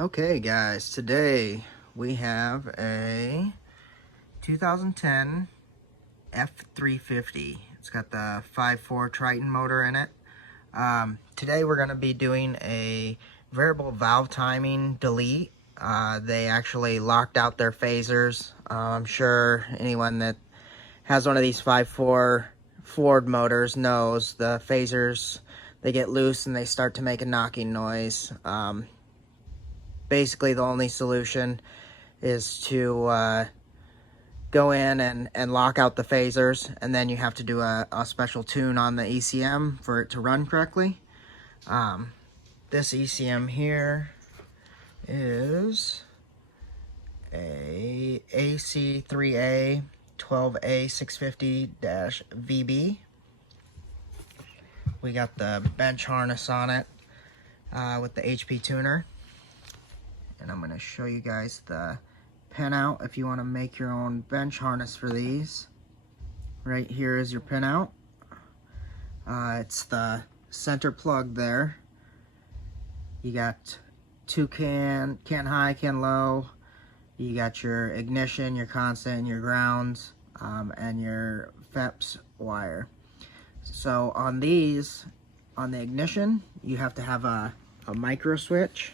Okay guys, today we have a 2010 F350. It's got the 5.4 Triton motor in it. Today we're going to be doing a variable valve timing delete. They actually locked out their phasers. I'm sure anyone that has one of these 5.4 Ford motors knows the phasers, they get loose and they start to make a knocking noise. Basically the only solution is to go in and lock out the phasers, and then you have to do a special tune on the ECM for it to run correctly. This ECM here is a AC3A 12A650-VB. We got the bench harness on it with the HP tuner. And I'm going to show you guys the pinout if you want to make your own bench harness for these. Right here is your pinout. It's the center plug there. You got two can high, can low. You got your ignition, your constant, your grounds, and your FEPS wire. So on these, on the ignition, you have to have a micro switch,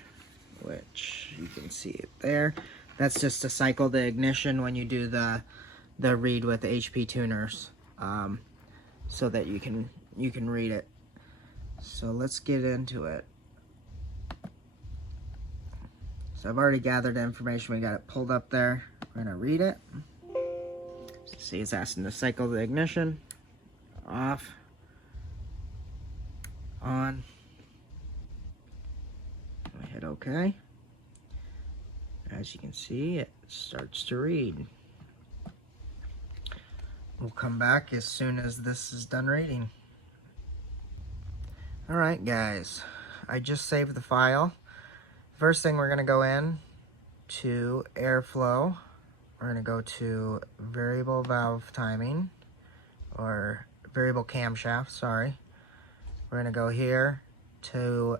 which you can see it there. That's just to cycle the ignition when you do the read with the HP tuners, so that you can read it. So let's get into it. So I've already gathered the information. We got it pulled up there. We're gonna read it. See, it's asking to cycle the ignition, off, on. I hit OK. As you can see, it starts to read. We'll come back as soon as this is done reading. Alright guys, I just saved the file. First thing, we're going to go in to airflow. We're going to go to variable valve timing, or variable camshaft, sorry. We're going to go here to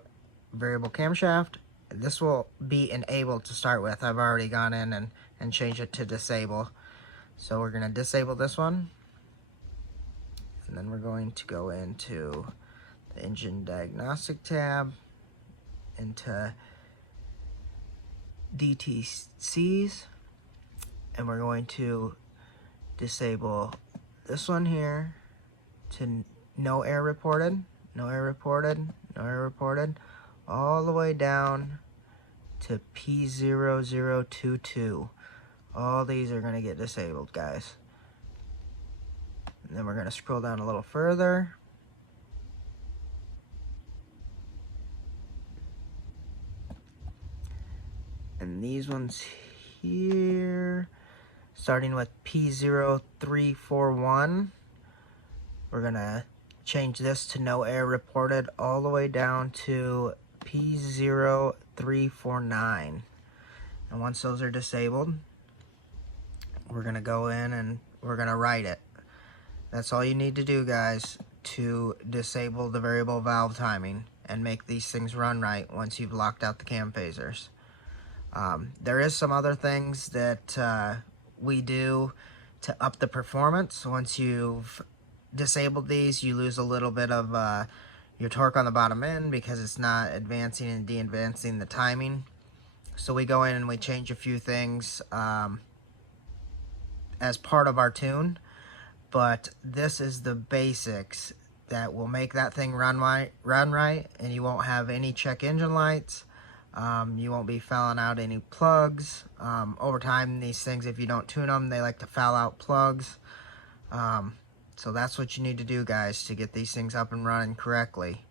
variable camshaft. This will be enabled to start with. I've already gone in and changed it to disable. So we're going to disable this one. And then we're going to go into the engine diagnostic tab, into DTCs, and we're going to disable this one here to no air reported, no air reported, no air reported, all the way down to P0022. All these are going to get disabled, guys. And then we're going to scroll down a little further. And these ones here, starting with P0341, we're going to change this to no air reported all the way down to P0349. And once those are disabled, we're going to go in and we're going to write it. That's all you need to do, guys, to disable the variable valve timing and make these things run right once you've locked out the cam phasers. There is some other things that we do to up the performance. Once you've disabled these, you lose a little bit of your torque on the bottom end because it's not advancing and de-advancing the timing. So we go in and we change a few things as part of our tune, but this is the basics that will make that thing run right, and you won't have any check engine lights. You won't be fouling out any plugs. Over time, these things, if you don't tune them, they like to foul out plugs. So that's what you need to do, guys, to get these things up and running correctly.